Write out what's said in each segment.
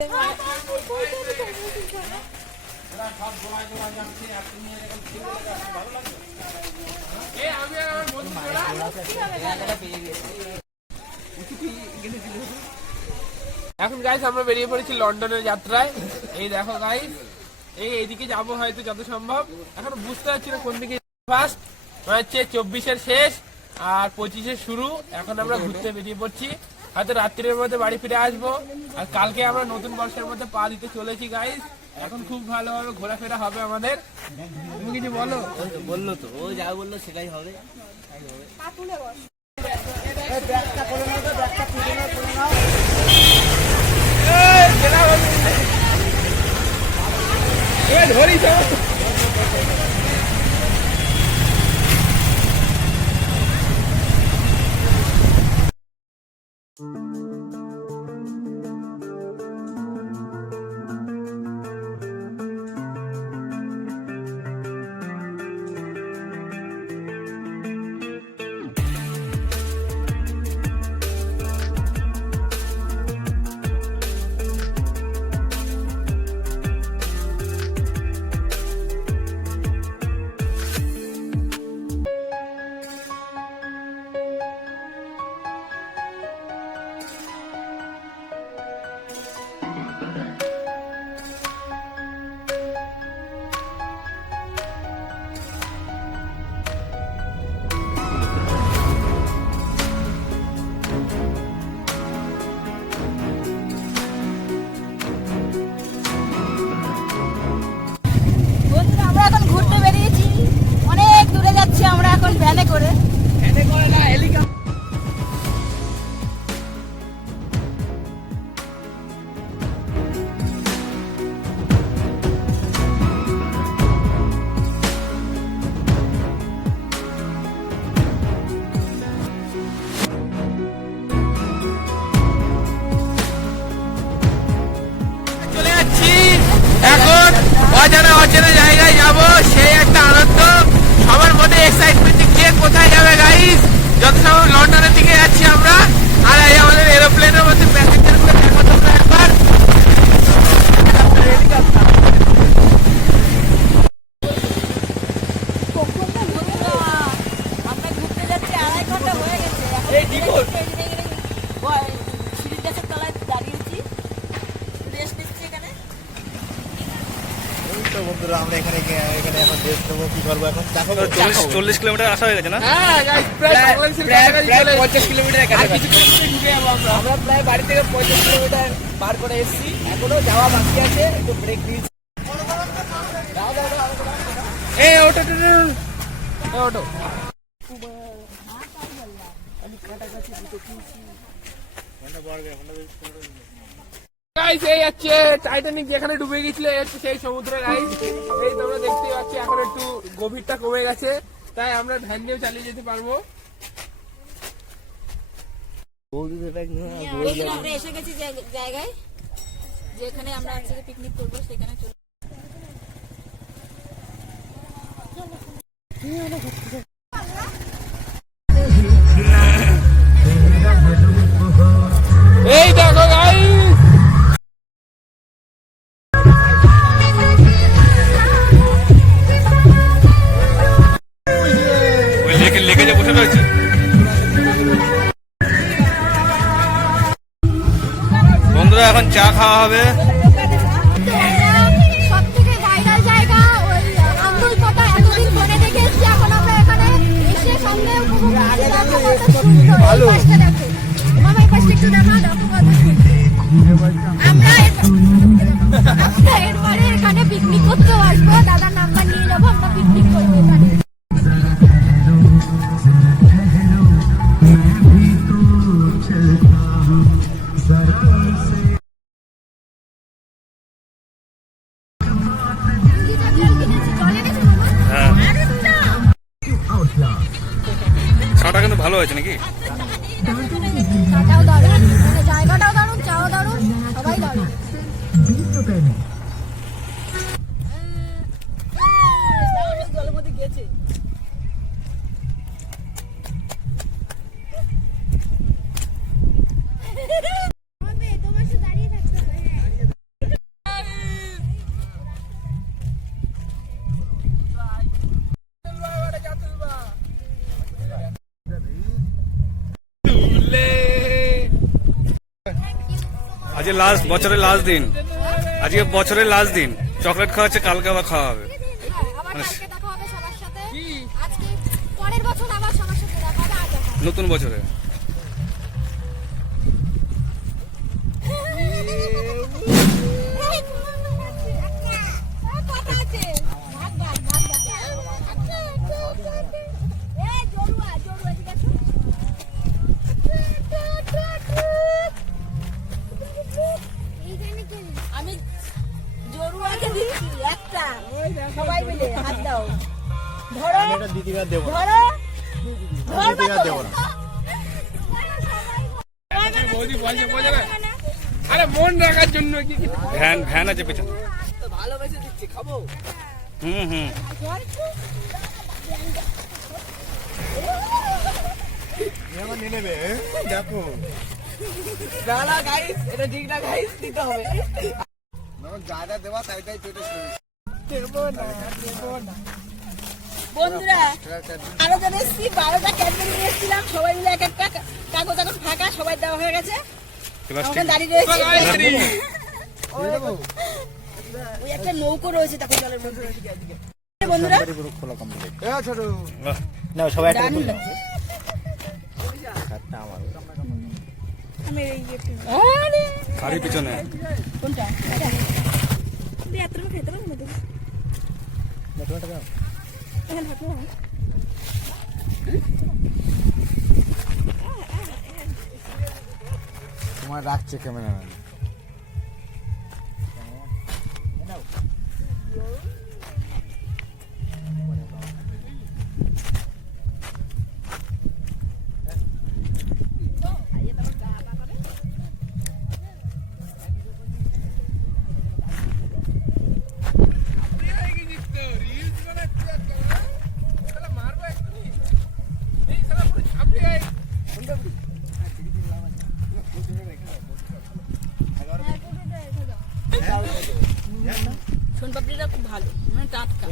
এখন গাইস আমরা বেরিয়ে পড়েছি লন্ডনের যাত্রায়। এই দেখো গাইস, এইদিকে যাবো হয়তো যত সম্ভব। এখন বুঝতে পারছি না কোন দিকে ফার্স্ট হচ্ছে। 24-এর শেষ আর 25-এর শুরু। এখন আমরা ঘুরতে বেরিয়ে পড়ছি, হয়তো রাত্রির মধ্যে বাড়ি ফিরে আসবো। আর কালকে আমরা নতুন বর্ষের মধ্যে পা দিতে চলেছি গাইস। এখন খুব ভালোভাবে ঘোরাফেরা হবে আমাদের। তুমি কিছু বলো? বললো তো, ও যা বললো সেটাই হবে। ধরি অজানা অচেনা জায়গায় যাবো, সেই একটা আনন্দ সবার মধ্যে। এক্সাইটমেন্ট কে কোথায় যাবে গাইস? যত সময় লন্ডনের দিকে যাচ্ছি আমরা। আর এই আমাদের এরোপ্লেনের মধ্যে প্যাসেঞ্জার গুলো দেখো তোমরা একবার। বন্ধুরা আমরা এখানে এখন রেস্ট নেবো। কি করবো এখন? 40 কিলোমিটার আসা হয়ে গেছে না? প্রায় 50 কিলোমিটার। আমরা প্রায় বাড়ি থেকে 50 কিলোমিটার পার করে এসেছি, এখনো যাওয়া বাকি আছে। একটু ব্রেক দিয়েছি। এই হচ্ছে টাইটানিক যেখানে ডুবে গেছিল, সেই সমুদ্র গাইস। এই তোমরা দেখতে পাচ্ছি এখন একটু গভীরতা কমে গেছে, তাই আমরা ভ্যান দিয়ে চালিয়ে যেতে পারবো। আমরা এসে গেছি জায়গায় যেখানে আমরা আজকে পিকনিক করবো, সেখানে চলে। এই দেখো গাইস, লেগে যে বসে রয়েছে। বন্ধুরা এখন চা খাওয়া হবে। সবথেকে ভাইরাল জায়গা ওই আন্দুলপোতা, এতদিন মনে দেখে এসেছি, এখন আমরা এখানে এসে সঙ্গে ভালো মামা এই পাশে একটু দেখা দেখো। আমরা এরপরে এখানে পিকনিক করতে আসবো, দাদার নাম্বার নিয়ে যাবো, আমরা পিকনিক করবো এখানে। চাটা কিন্তু ভালো হয়েছে নাকি? জায়গাটাও দারুণ, চাও দারুণ, সবাই দারুণ। জলের মধ্যে গেছে। তোমার সাথে দাঁড়িয়ে থাকতে হবে। আজকে লাস্ট বছরের লাস্ট দিন, আজকে বছরের লাস্ট দিন, চকলেট খাওয়া হচ্ছে, কালকে আবার খাওয়া হবে। হ্যাঁ, আবার কালকে দেখা হবে সবার সাথে। আজকে পরের বছর আবার সবার সাথে দেখা হবে, আজ দেখা হবে। নতুন বছরে। কথা আছে। ভাগ, ভাগ, ভাগ, ভাগ। এই জড়ুয়া, জড়ুয়া, ঠিক আছে? এইখানে কে? আমি জরুয়াকে দিচ্ছি একটা, সবাই মিলে হাত দাও, ধরো দিদিরা দেবো ধরো ধরবা তো। বৌদি বলছে বোঝে না, আরে মন রাখার জন্য কি কি ভ্যান ভ্যান আছে পেছনে। ভালোবেসে দিচ্ছি, খাবো। হুম। দেখো না না গাইস, এটা ঠিক না গাইস, দিতে হবে। যা দেওয়া তাই তাই পেটে দেবো না, দেবো না। বন্ধুরা 12 জন এসছি, 12টা ক্যাডবেরি নিয়ে এসেছিলাম, সবাই মিলে এক একটা কাগজ এখন ফাঁকা, সবাই দেওয়া হয়ে গেছে, এবার ওখানে দাঁড়িয়ে রয়েছে। গায়ত্রী। ওই একটা নৌকো রয়েছে তখন জলের মধ্যে। বন্ধুরা বাহ, না সবাই একটা দারুণ করে লাগছে। আমার আমি এই একটু আরে গাড়ি পিছনে। কোনটা এতটা খেতে পারবো না তো, এখানে থাকবো না। তোমার রাখছে ক্যামেরা। সোনপাপড়িটা খুব ভালো, মানে টাটকা।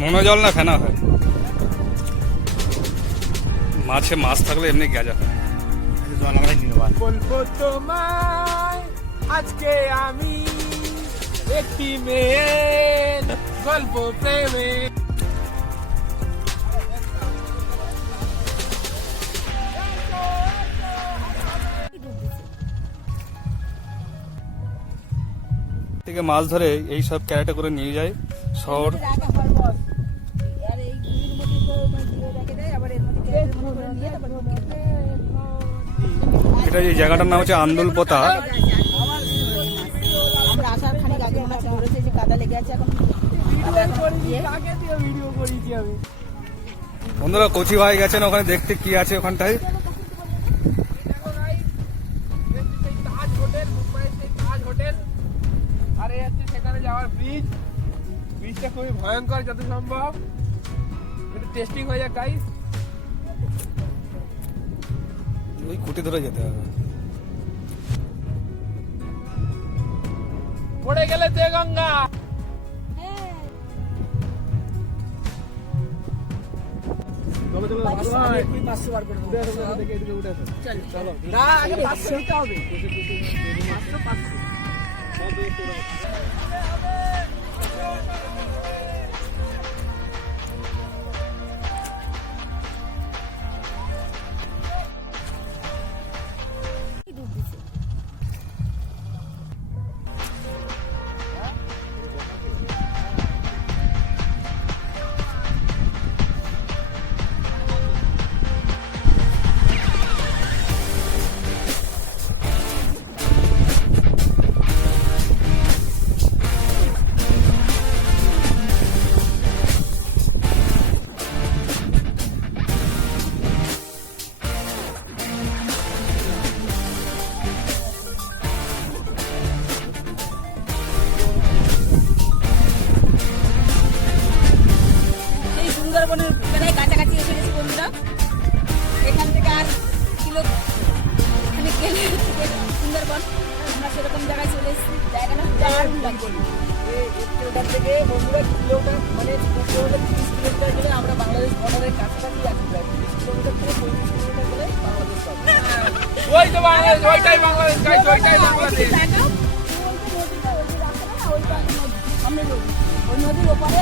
মনোজল না ফেনা হয়, মাছে মাছ থাকলে এমনি গেজা হয়। বলবো তোমায় আজকে আমি একটি মেয়ের গল্প প্রেমে। থেকে মাছ ধরে এই সব ক্যারেটে করে নিয়ে যায় শহর। রাখা হয় বস, আর এই গুলির মধ্যে তো মানে দিয়ে রেখে দেয়, আবার এর মধ্যে ক্যারেটের মধ্যে করে নিয়ে তারপর এটা এই জায়গাটার নাম হচ্ছে আন্দুলপোতা। আমরা আসার খানিক আগে মাছ ধরেছে, যে কাদা লেগে আছে এখন। ভিডিও করেছি আমি। বন্ধুরা কচি ভাই গেছেন ওখানে দেখতে কি আছে ওখানটায়। দেখো ভাই, সেই তাজ হোটেল, মুম্বাইয়ের সেই তাজ হোটেল, আর এই হচ্ছে সেখানে যাওয়ার ব্রিজ। ব্রিজটা খুবই ভয়ঙ্কর যত সম্ভব। একটু টেস্টিং হয়ে যাক গাইস। ওই খুঁটি ধরে যেতে হবে। পড়ে গেলে তে গঙ্গা। না আগে 500 দিতে হবে। সুন্দরবনের প্রায় কাছাকাছি এসে গেছি বন্ধুরা। এখান থেকে আর কিলো এখানে গেলে সুন্দরবন আমরা সেরকম জায়গায় চলে এসেছি। জায়গাটা দারুণ লাগছে। এখান থেকে বন্ধুরা কিলোমিটার মানে 30 কিলোমিটার গেলে আমরা বাংলাদেশ বর্ডারের কাছাকাছি আছি। প্রায় 30 কিলোমিটার থেকে 35 কিলোমিটার গেলে বাংলাদেশ পাবো। ওই তো বাংলাদেশ, ওইটাই বাংলাদেশ গাইস, ওইটাই বাংলাদেশ। ওই নদীর ওপারে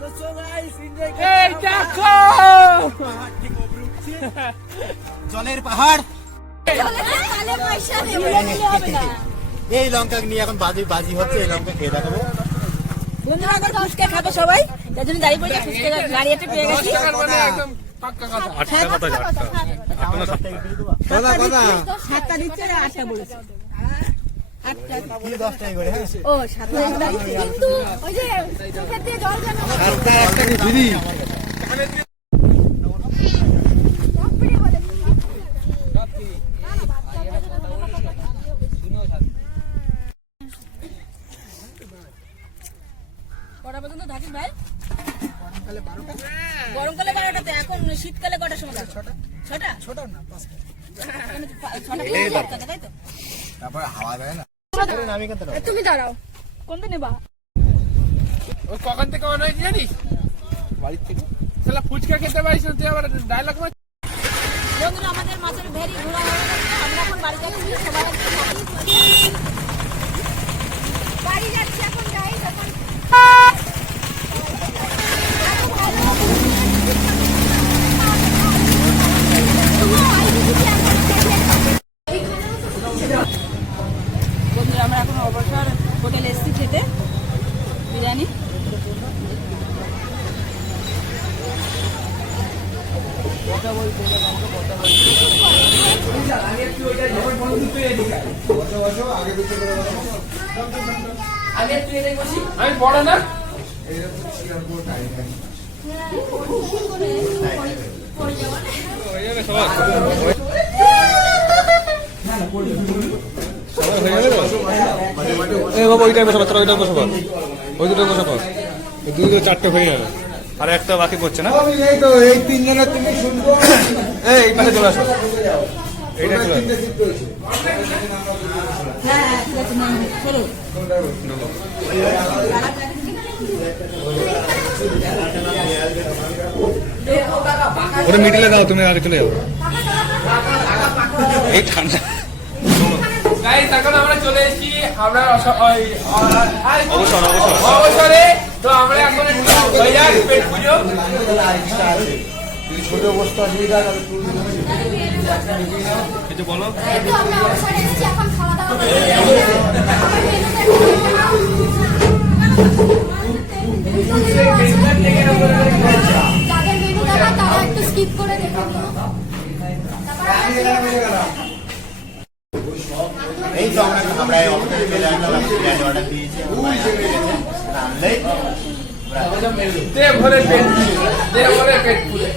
তো so guys, enjoy এই দেখো জলের পাহাড় তাহলে পয়সা দেবো। হবে না। এই লঙ্কা নিয়ে এখন বাজি বাজি হচ্ছে, এই লঙ্কা খেয়ে দেখাবো। বন্ধুরা আবার ফুচকা খাবে সবাই, তার জন্য দাঁড়িয়ে পড়ে ফুচকা গাড়ি একটা পেয়ে 10 গেছি। টাকার মানে একদম পাক্কা কথা। 8 টাকা কত আছে? 8 টাকা। 8 না 7 টাকা। 7টা দিচ্ছে আর 8টা বলেছে। 8টা কি 10 টাকা করে? হ্যাঁ, ও 7টা কিন্তু ওই যে চোখের দিয়ে জল যেন না একটা একটা কি ফ্রি? সবগুলি বলে। কটা পর্যন্ত থাকিস ভাই? গরমকালে 12টাতে, এখন শীতকালে কটার সময় থাকে? 6টা? 6টা না 5টা। 6টা তাই তো? তারপর হাওয়া দেয় না। আমি কেন তুমি দাঁড়াও। কোনটা নেবা? ওই কখন থেকে অন হয়েছে জানিস? বাড়ির থেকে শালা ফুচকা খেতে পারিস না, তুই আবার ডায়লগ মার। বন্ধুরা আমাদের মাছের ভেরি ঘোরা হয়ে গেছে, আমরা এখন বাড়ি যাচ্ছি। সবাই বাড়ি যাচ্ছি এখন গাইস এখন। বন্ধুরা আমরা এখন অবসর হোটেলে এসেছি খেতে বিরিয়ানি। আমি বড় না এই বাবা ওইটাই বসাবো, তোরা ওইটাই বসাবো, ওই দুটো বসাবো, এই দুটো 4টে হয়ে যাবে, আর একটা বাকি পড়ছে না। এই তো এই তিনজনের তুমি শুনবো। এই পাশে চলে আসো, এইটা চলে আসো। হ্যাঁ ঠিক আছে, চলো। ওটা মিডিলে দাও, তুমি আগে চলে যাও। এই ঠান্ডা গাইস, এখন আমরা চলে এসেছি আমরা অবসর অবসর অবসরে। তো আমরা এখন একটু হয়ে যাক পেট পুজো। ছোট বস্তা দিয়ে দাও, আমি তুলে দেবো। কিছু বলো। এই তো আমরা অবসরে এসেছি, এখন খাওয়া দাওয়া করতে যাবো। যাদের মেনু দেওয়া তারা একটু স্কিপ করে দেখুন। এই তো আমরা এই অফিসে চলে আসলাম, আমি বিরিয়ানি অর্ডার দিয়েছি, রান্নাই দে ভরে পেট পুজো, দে ভরে পেট পুজো।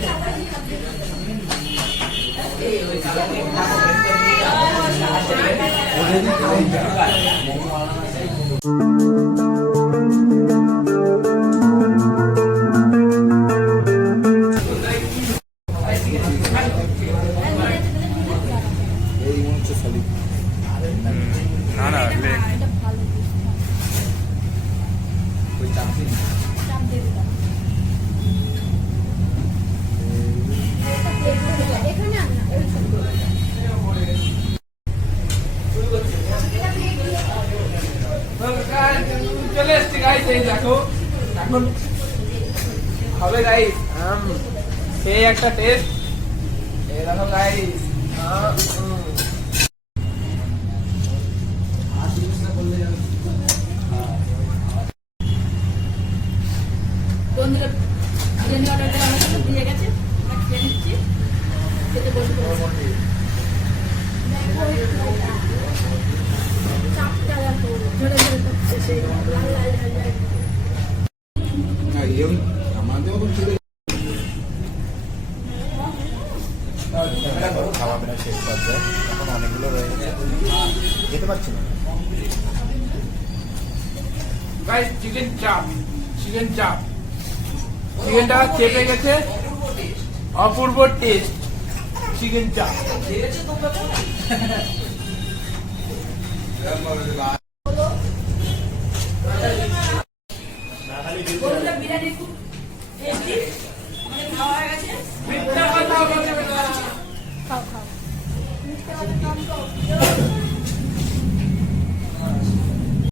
না না লেগ এখানে আন না, ওই ছোট। চলে এসছি গাইস, এই দেখো এখন হবে গাইস সেই একটা টেস্ট। এই দেখো গাইস, বন্ধুরা বিরিয়ানি অর্ডার দেওয়া আমাদের দিয়ে গেছে, আমরা খেয়ে নিচ্ছি, খেতে বসে পড়েছি। চাপটা দেখো, ঝরে ঝরে পড়ছে সেই লাল লাল লাল লাল। খাওয়া দাওয়া শেষ পর্যায়ে এখন অনেকগুলো রয়ে গেছে যেতে পারছি না। গাইস চিকেন চাপ, চিকেন চাপ, চিকেনটা চেপে গেছে, অপূর্ব টেস্ট চিকেন চাপ। বিরিয়ানি খুব